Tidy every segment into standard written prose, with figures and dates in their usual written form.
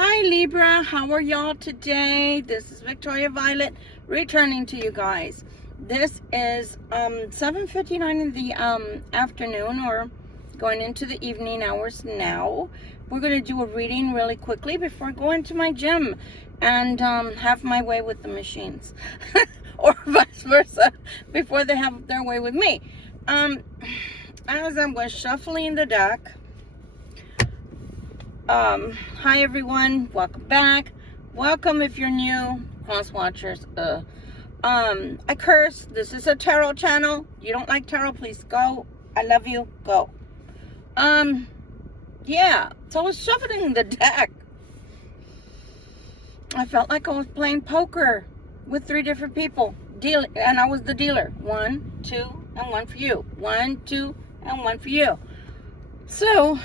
Hi Libra, how are y'all today? This is Victoria Violet returning to you guys. This is 7:59 in the afternoon, or going into the evening hours now. We're going to do a reading really quickly before I go into my gym and have my way with the machines. Or vice versa, before they have their way with me. As I'm going shuffling the deck, hi everyone, welcome back. Welcome if you're new, cross watchers. I curse. This is a tarot channel. You don't like tarot, please go. I love you. Go. Yeah. So I was shuffling the deck. I felt like I was playing poker with 3 different people. And I was the dealer. 1, 2, and 1 for you. 1, 2, and 1 for you. So,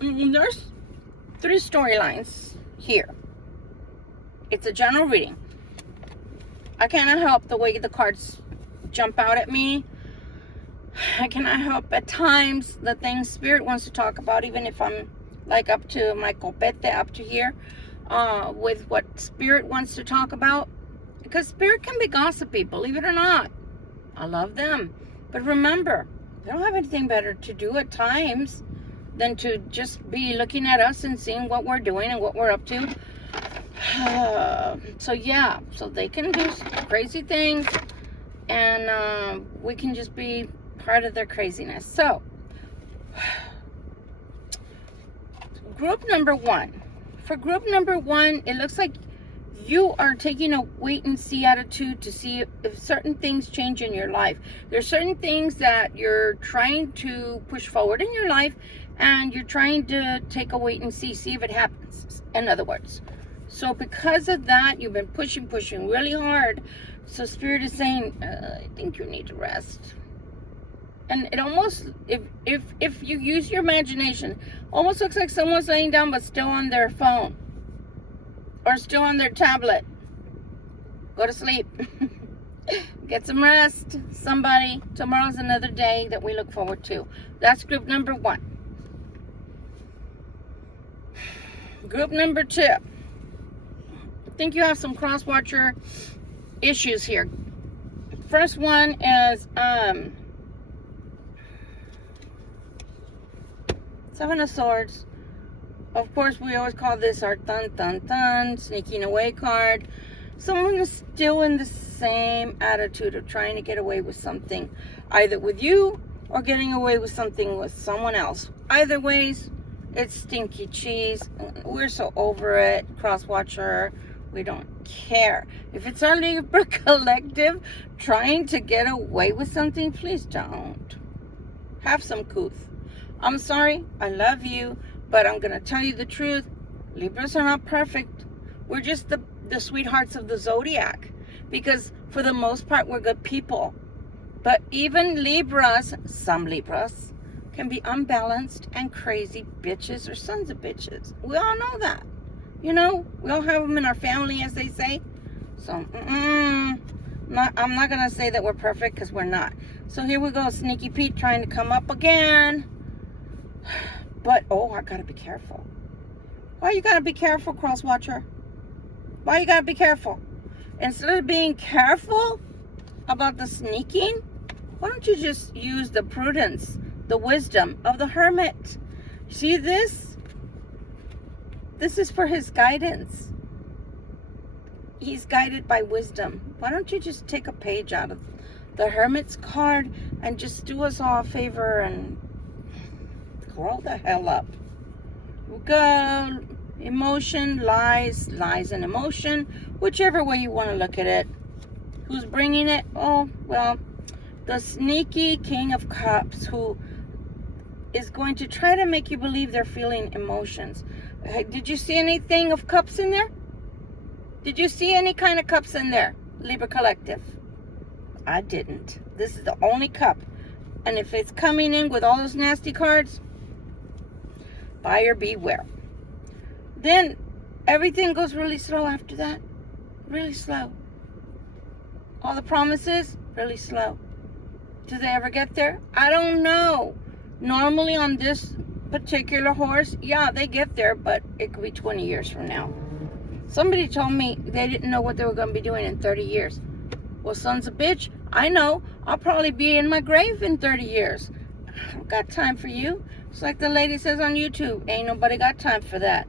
there's 3 storylines here. It's a general reading. I cannot help the way the cards jump out at me. I cannot help at times the things Spirit wants to talk about, even if I'm like up to my copete, up to here, with what Spirit wants to talk about. Because Spirit can be gossipy, believe it or not. I love them. But remember, they don't have anything better to do at times than to just be looking at us and seeing what we're doing and what we're up to. So yeah, so they can do crazy things, and we can just be part of their craziness. So, group number 1. For group number 1, it looks like you are taking a wait and see attitude to see if certain things change in your life. There's certain things that you're trying to push forward in your life, and you're trying to take a wait and see if it happens, in other words. So because of that, you've been pushing really hard. So Spirit is saying, I think you need to rest. And it almost, if you use your imagination, almost looks like someone's laying down but still on their phone. Or still on their tablet. Go to sleep. Get some rest, somebody. Tomorrow's another day that we look forward to. That's group number 1. Group number 2. I think you have some cross-watcher issues here. First one is 7 of Swords. Of course, we always call this our dun sneaking away card. Someone is still in the same attitude of trying to get away with something, either with you or getting away with something with someone else. Either ways, it's stinky cheese. We're so over it. Cross-watcher, we don't care. If it's our Libra collective trying to get away with something, please don't. Have some couth. I'm sorry, I love you, but I'm going to tell you the truth. Libras are not perfect. We're just the sweethearts of the zodiac. Because for the most part, we're good people. But even Libras, some Libras, can be unbalanced and crazy bitches or sons of bitches. We all know that. You know, we all have them in our family, as they say. So, I'm not going to say that we're perfect, because we're not. So here we go, Sneaky Pete trying to come up again. But, oh, I got to be careful. Why you got to be careful, cross-watcher? Why you got to be careful? Instead of being careful about the sneaking, why don't you just use the prudence, the wisdom of the Hermit? See this? This is for his guidance. He's guided by wisdom. Why don't you just take a page out of the Hermit's card and just do us all a favor and grow the hell up? Go. Emotion, lies and emotion, whichever way you want to look at it. Who's bringing it? Oh, well, the sneaky King of Cups, who is going to try to make you believe they're feeling emotions. Did you see anything of cups in there? Did you see any kind of cups in there, Libra Collective? I didn't. This is the only cup. And if it's coming in with all those nasty cards, buyer beware. Then everything goes really slow after that. Really slow. All the promises, really slow. Do they ever get there? I don't know. Normally on this particular horse, yeah, they get there, but it could be 20 years from now. Somebody told me they didn't know what they were going to be doing in 30 years. Well, sons of bitch, I know. I'll probably be in my grave in 30 years. I don't got time for you. It's like the lady says on YouTube, ain't nobody got time for that.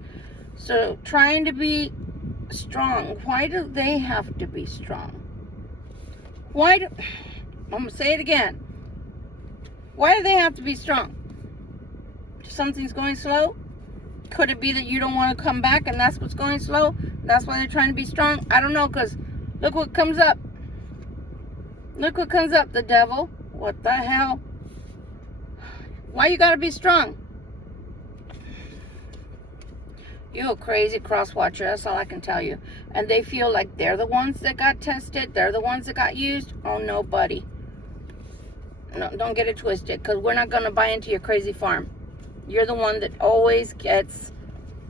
So trying to be strong, why do they have to be strong? I'm going to say it again. Why do they have to be strong? Something's going slow? Could it be that you don't want to come back and that's what's going slow? That's why they're trying to be strong? I don't know, because look what comes up. Look what comes up, the devil. What the hell? Why you gotta be strong? You a crazy cross watcher, that's all I can tell you. And they feel like they're the ones that got tested, they're the ones that got used. Oh no, buddy. No, don't get it twisted, because we're not gonna buy into your crazy farm. You're the one that always gets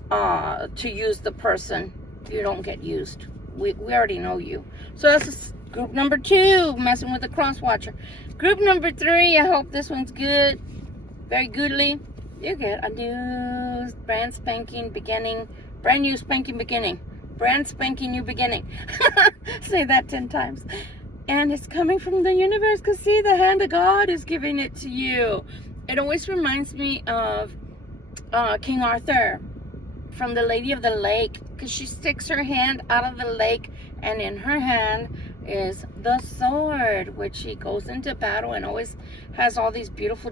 to use the person. You don't get used. We already know you. So that's group number 2, messing with the cross watcher. Group number 3, I hope this one's good. Very goodly. You get a new brand spanking beginning. Brand new spanking beginning. Brand spanking new beginning. Say that 10 times. And it's coming from the universe, because see, the hand of God is giving it to you. It always reminds me of King Arthur from the Lady of the Lake, because she sticks her hand out of the lake, and in her hand is the sword, which he goes into battle and always has all these beautiful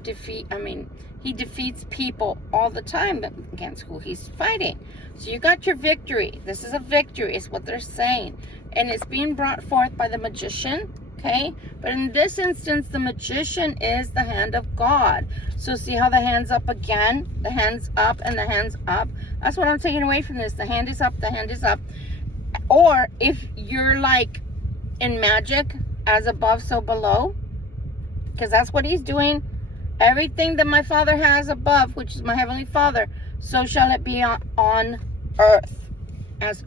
he defeats people all the time against who he's fighting. So you got your victory. This is a victory, is what they're saying. And it's being brought forth by the magician, okay? But in this instance, the magician is the hand of God. So see how the hand's up again? The hand's up and the hand's up. That's what I'm taking away from this. The hand is up, the hand is up. Or if you're like in magic, as above, so below. Because that's what he's doing. Everything that my Father has above, which is my Heavenly Father, so shall it be on earth as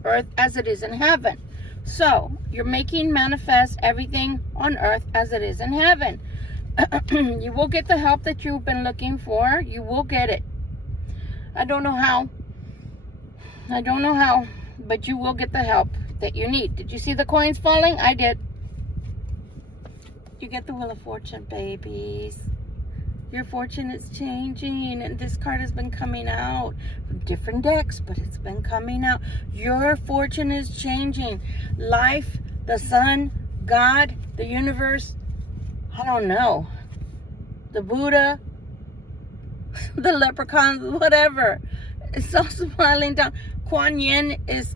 it is in heaven. So you're making manifest everything on earth as it is in heaven. You will get the help that you've been looking for. You will get it. I don't know how, but you will get the help that you need. Did you see the coins falling? I did. You get the Wheel of Fortune, babies. Your fortune is changing, and this card has been coming out from different decks, but it's been coming out. Your fortune is changing. Life, the sun, God, the universe, I don't know, the Buddha, the leprechauns, whatever. It's all smiling down. Kuan Yin is,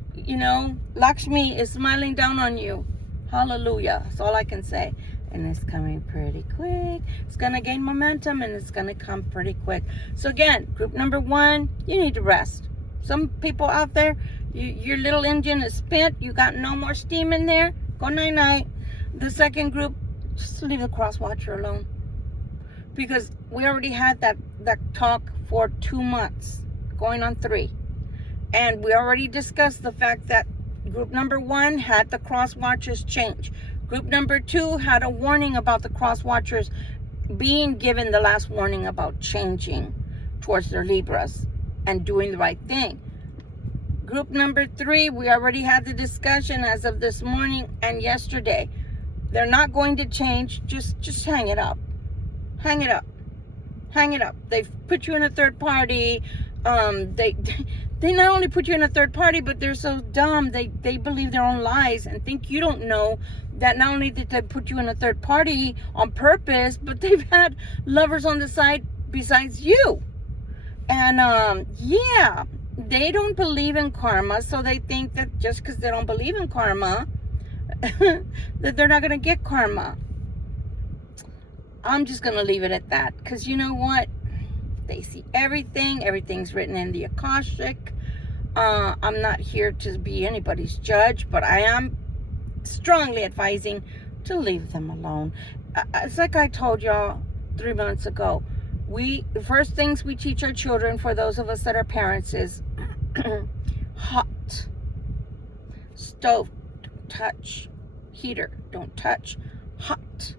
Lakshmi is smiling down on you. Hallelujah. That's all I can say. And it's coming pretty quick. It's going to gain momentum, and it's going to come pretty quick. So again, group number 1, you need to rest. Some people out there, your little engine is spent. You got no more steam in there. Go night-night. The second group, just leave the cross watcher alone. Because we already had that talk for 2 months, going on 3. And we already discussed the fact that group number 1 had the cross watchers change. Group number 2 had a warning about the cross watchers being given the last warning about changing towards their Libras and doing the right thing. Group number 3, we already had the discussion as of this morning and yesterday. They're not going to change. Just hang it up. Hang it up. Hang it up. They've put you in a third party. They not only put you in a third party, but they're so dumb. They believe their own lies and think you don't know that not only did they put you in a third party on purpose, but they've had lovers on the side besides you. And yeah, they don't believe in karma, so they think that just because they don't believe in karma, that they're not going to get karma. I'm just going to leave it at that, because you know what? They see everything. Everything's written in the Akashic. I'm not here to be anybody's judge, but I am strongly advising to leave them alone. It's like I told y'all 3 months ago. The first things we teach our children, for those of us that are parents, is hot. Stove, don't touch. Heater, don't touch. Hot.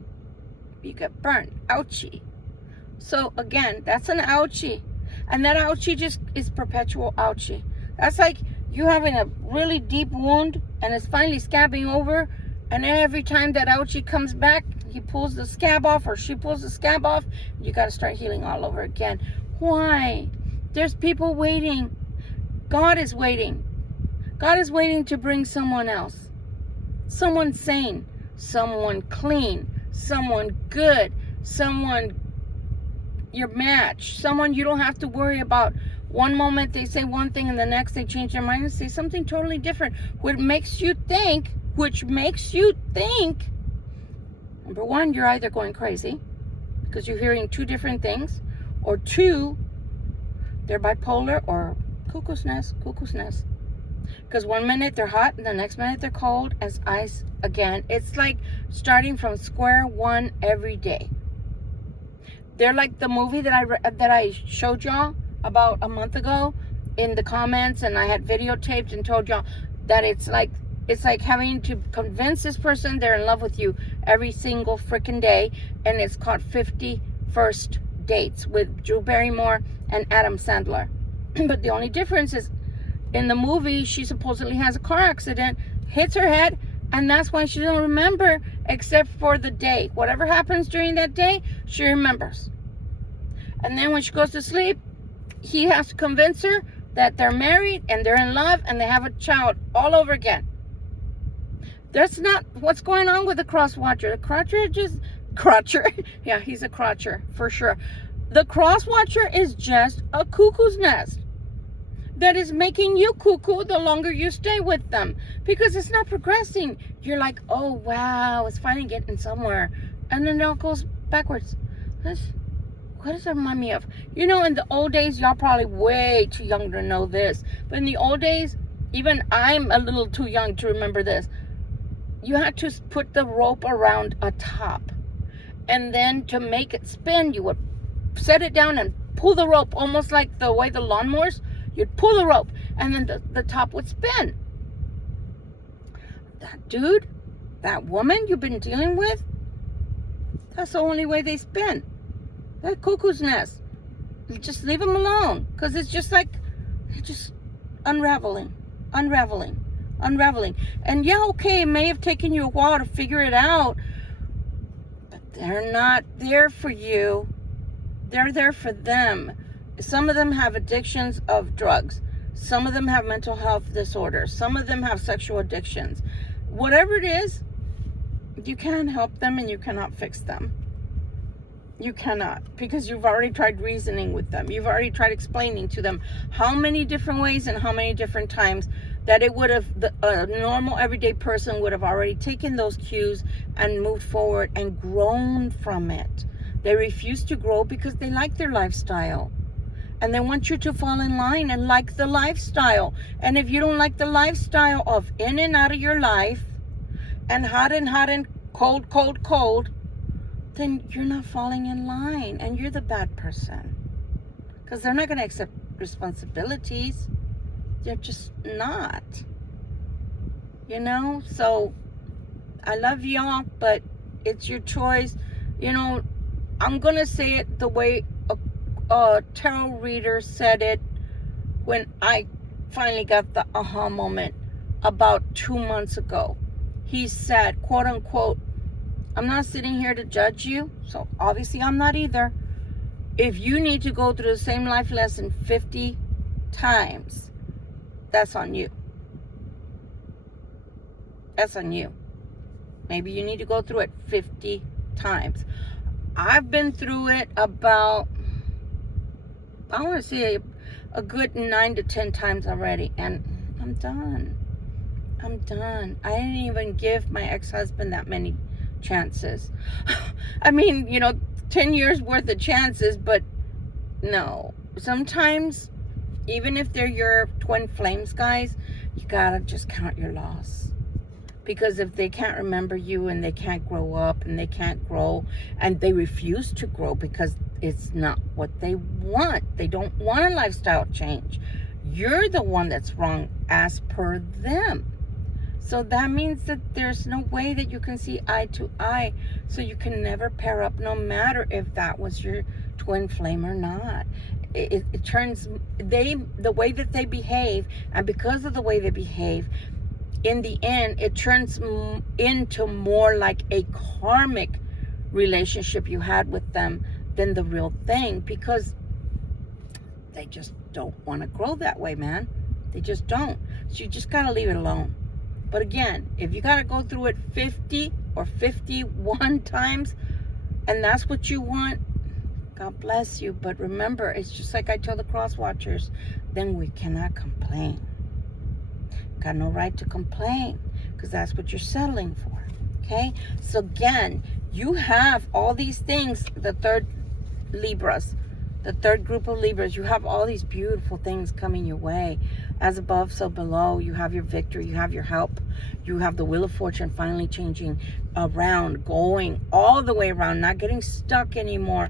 You get burned. Ouchie. So again, that's an ouchie. And that ouchie just is perpetual ouchie. That's like you having a really deep wound and it's finally scabbing over, and every time that ouchie comes back, he pulls the scab off or she pulls the scab off, you got to start healing all over again. Why? There's people waiting. God is waiting. God is waiting to bring someone else. Someone sane, someone clean, someone good, someone your match, someone you don't have to worry about. One moment they say one thing and the next they change their mind and say something totally different, which makes you think, number one, you're either going crazy because you're hearing two different things, or two, they're bipolar or cuckoo's nest. Because one minute they're hot and the next minute they're cold as ice again. It's like starting from square one every day. They're like the movie that I showed y'all about a month ago in the comments, and I had videotaped and told y'all that it's like having to convince this person they're in love with you every single freaking day, and it's called 50 First Dates with Drew Barrymore and Adam Sandler. But the only difference is in the movie she supposedly has a car accident, hits her head, and that's why she don't remember except for the day. Whatever happens during that day, she remembers. And then when she goes to sleep, he has to convince her that they're married and they're in love and they have a child all over again. That's not what's going on with the cross watcher. The crotcher. Yeah, he's a crotcher for sure. The cross watcher is just a cuckoo's nest that is making you cuckoo the longer you stay with them, because it's not progressing. You're like, oh wow, it's finally getting somewhere, and then it all goes backwards. What does that remind me of? You know, in the old days, y'all probably way too young to know this, but in the old days, even I'm a little too young to remember this. You had to put the rope around a top, and then to make it spin, you would set it down and pull the rope, almost like the way the lawnmowers. You'd pull the rope, and then the top would spin. That dude, that woman you've been dealing with, that's the only way they spin. That cuckoo's nest. Just leave them alone, because it's just like, just unraveling. And yeah, okay, it may have taken you a while to figure it out, but they're not there for you. They're there for them. Some of them have addictions of drugs. Some of them have mental health disorders. Some of them have sexual addictions. Whatever it is, you can't help them and you cannot fix them. You cannot, because you've already tried reasoning with them. You've already tried explaining to them how many different ways and how many different times that it would have, a normal everyday person would have already taken those cues and moved forward and grown from it. They refuse to grow because they like their lifestyle. And they want you to fall in line and like the lifestyle. And if you don't like the lifestyle of in and out of your life, and hot and cold, then you're not falling in line and you're the bad person. Because they're not going to accept responsibilities. They're just not. You know? So, I love y'all, but it's your choice. You know, I'm going to say it the way a tarot reader said it when I finally got the aha moment about 2 months ago. He said, quote unquote, I'm not sitting here to judge you, so obviously I'm not either. If you need to go through the same life lesson 50 times, that's on you. That's on you. Maybe you need to go through it 50 times. I've been through it about, I want to say a good 9 to 10 times already, and I'm done. I didn't even give my ex-husband that many chances. I mean, 10 years worth of chances, but no. Sometimes, even if they're your twin flames guys, you gotta just count your loss. Because if they can't remember you and they can't grow up and they can't grow and they refuse to grow because it's not what they want. They don't want a lifestyle change. You're the one that's wrong as per them. So that means that there's no way that you can see eye to eye. So you can never pair up, no matter if that was your twin flame or not. it turns, the way that they behave, and because of the way they behave, in the end, it turns into more like a karmic relationship you had with them than the real thing, because they just don't want to grow that way, man. They just don't. So you just got to leave it alone. But again, if you got to go through it 50 or 51 times, and that's what you want, God bless you. But remember, it's just like I tell the cross watchers, then we cannot complain. Got no right to complain, because that's what you're settling for. Okay? So again, you have all these things, the third Libras, the third group of Libras, you have all these beautiful things coming your way. As above, so below. You have your victory, you have your help, you have the wheel of fortune finally changing around, going all the way around, not getting stuck anymore,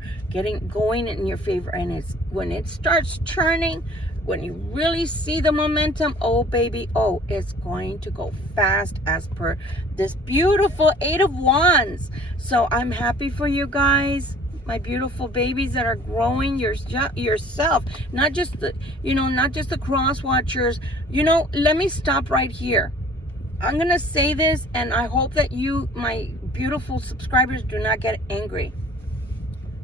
going in your favor. And it's when it starts turning, when you really see the momentum, oh baby, oh, it's going to go fast as per this beautiful 8 of Wands. So I'm happy for you guys, my beautiful babies that are growing yourself, not just the, not just the cross watchers. Let me stop right here. I'm gonna say this, and I hope that you, my beautiful subscribers, do not get angry,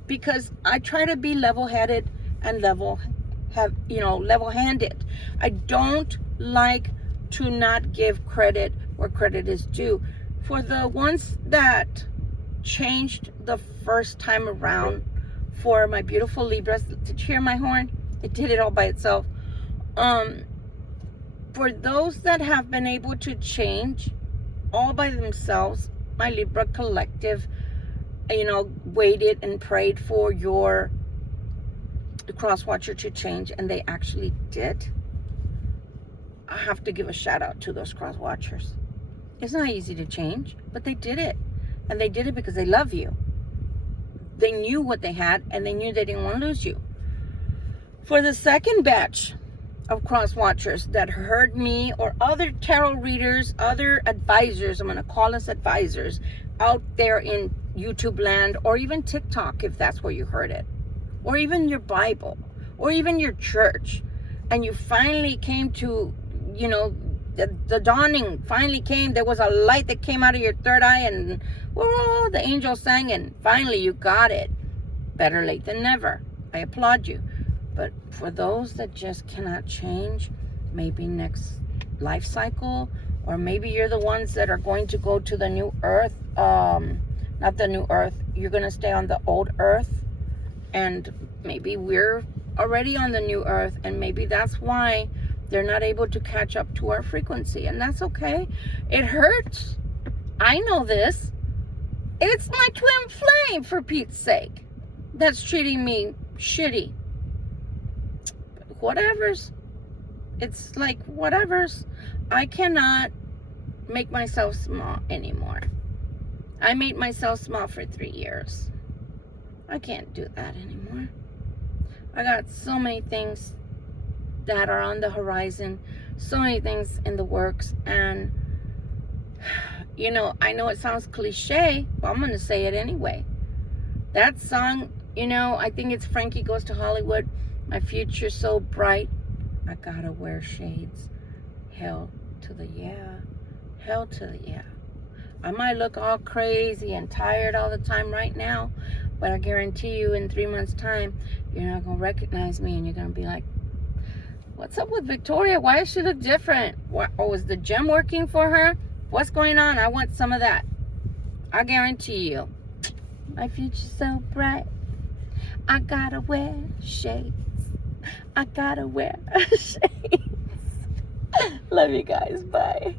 because I try to be level-headed and level-handed. I don't like to not give credit where credit is due. For the ones that changed the first time around, for my beautiful Libras, did you hear my horn? It did it all by itself. For those that have been able to change all by themselves, my Libra collective, waited and prayed for the cross watcher to change, and they actually did. I have to give a shout out to those cross watchers. It's not easy to change, but they did it. And they did it because they love you. They knew what they had, and they knew they didn't want to lose you. For the second batch of cross watchers that heard me, or other tarot readers, other advisors, I'm going to call us advisors, out there in YouTube land, or even TikTok, if that's where you heard it, or even your Bible, or even your church, and you finally came to, the dawning finally came. There was a light that came out of your third eye, and whoa, the angel sang, and finally you got it. Better late than never. I applaud you. But for those that just cannot change, maybe next life cycle, or maybe you're the ones that are going to go to the new earth, not the new earth, you're going to stay on the old earth, and maybe we're already on the new earth, and maybe that's why they're not able to catch up to our frequency, and that's okay. It hurts. I know this. It's my twin flame, for Pete's sake, that's treating me shitty. Whatevers. It's like whatevers. I cannot make myself small anymore. I made myself small for 3 years. I can't do that anymore. I got so many things that are on the horizon, so many things in the works, and I know it sounds cliche, but I'm gonna say it anyway. That song, I think it's Frankie Goes to Hollywood, my future's so bright, I gotta wear shades. Hell to the yeah. Hell to the yeah. I might look all crazy and tired all the time right now, but I guarantee you in 3 months time, you're not gonna recognize me, and you're gonna be like, what's up with Victoria? Why does she look different? Or is the gem working for her? What's going on? I want some of that. I guarantee you. My future's so bright. I gotta wear shades. I gotta wear shades. Love you guys. Bye.